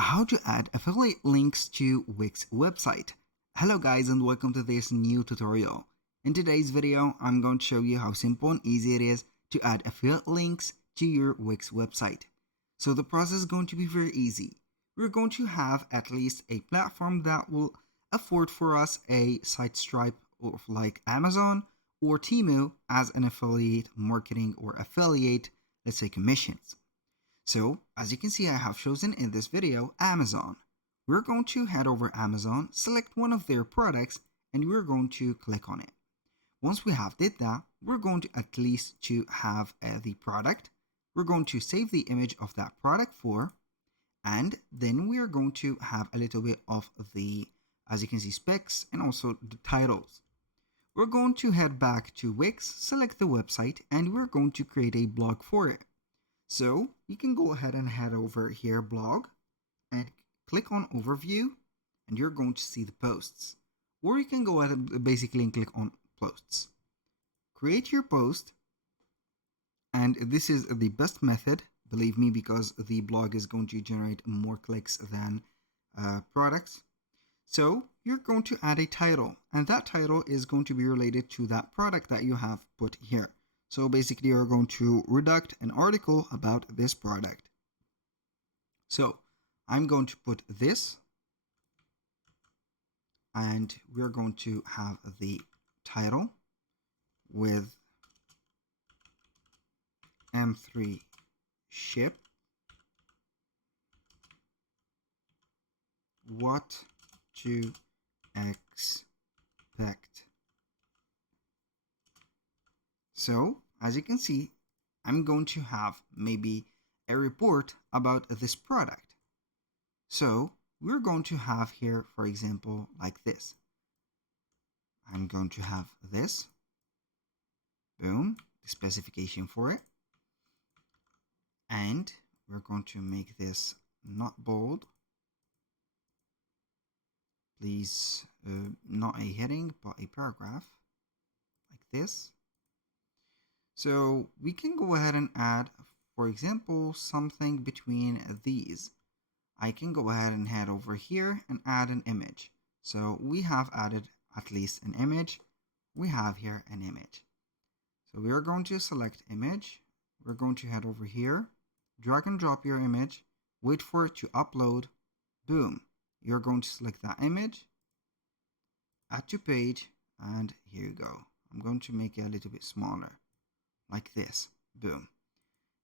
How to add affiliate links to Wix website. Hello guys and welcome to this new tutorial. In today's video, I'm going to show you how simple and easy it is to add affiliate links to your Wix website. So the process is going to be very easy. We're going to have at least a platform that will afford for us a site stripe of like Amazon or Temu as an affiliate marketing or affiliate, let's say commissions. So, as you can see, I have chosen in this video Amazon. We're going to head over Amazon, select one of their products, and we're going to click on it. Once we have did that, we're going to at least to have the product. We're going to save the image of that product for, and then we are going to have a little bit of the, as you can see, specs and also the titles. We're going to head back to Wix, select the website, and we're going to create a blog for it. So you can go ahead and head over here, blog, and click on overview, and you're going to see the posts. Or you can go ahead and basically click on posts. Create your post, and this is the best method, believe me, because the blog is going to generate more clicks than products. So you're going to add a title, and that title is going to be related to that product that you have put here. So basically you're going to redact an article about this product. So I'm going to put this, and we're going to have the title with M3 ship. What to expect. So, as you can see, I'm going to have maybe a report about this product. So, we're going to have here, for example, like this. I'm going to have this. Boom, the specification for it. And we're going to make this not bold. Please, not a heading, but a paragraph, like this. So we can go ahead and add, for example, something between these. I can go ahead and head over here and add an image. So we have added at least an image. We have here an image. So we are going to select image. We're going to head over here, drag and drop your image, wait for it to upload. Boom. You're going to select that image, add to page, and here you go. I'm going to make it a little bit smaller. Like this. Boom.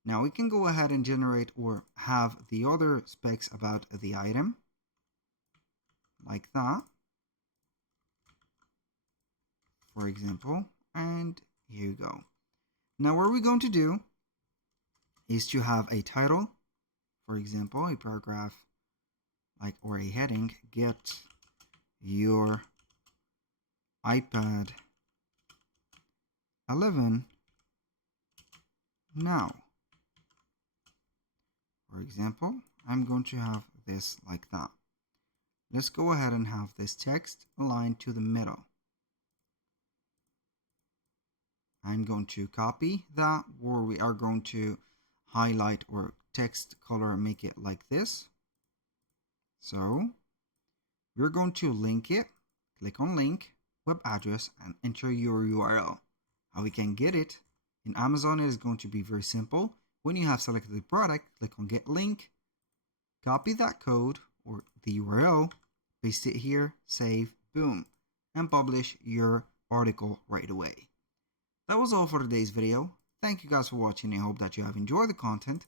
Now we can go ahead and generate or have the other specs about the item, like that, for example, and here you go. Now what we're going to do is to have a title, for example, a paragraph, like, or a heading, get your iPad 11 now. For example, I'm going to have this like that. Let's go ahead and have this text aligned to the middle. I'm going to copy that, or we are going to highlight or text color, make it like this. So we're going to link it, click on link, web address, and enter your URL. How we can get it in Amazon, it is going to be very simple. When you have selected the product, click on get link, copy that code or the URL, paste it here, save, boom, and publish your article right away. That was all for today's video. Thank you guys for watching. I hope that you have enjoyed the content,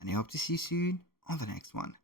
and I hope to see you soon on the next one.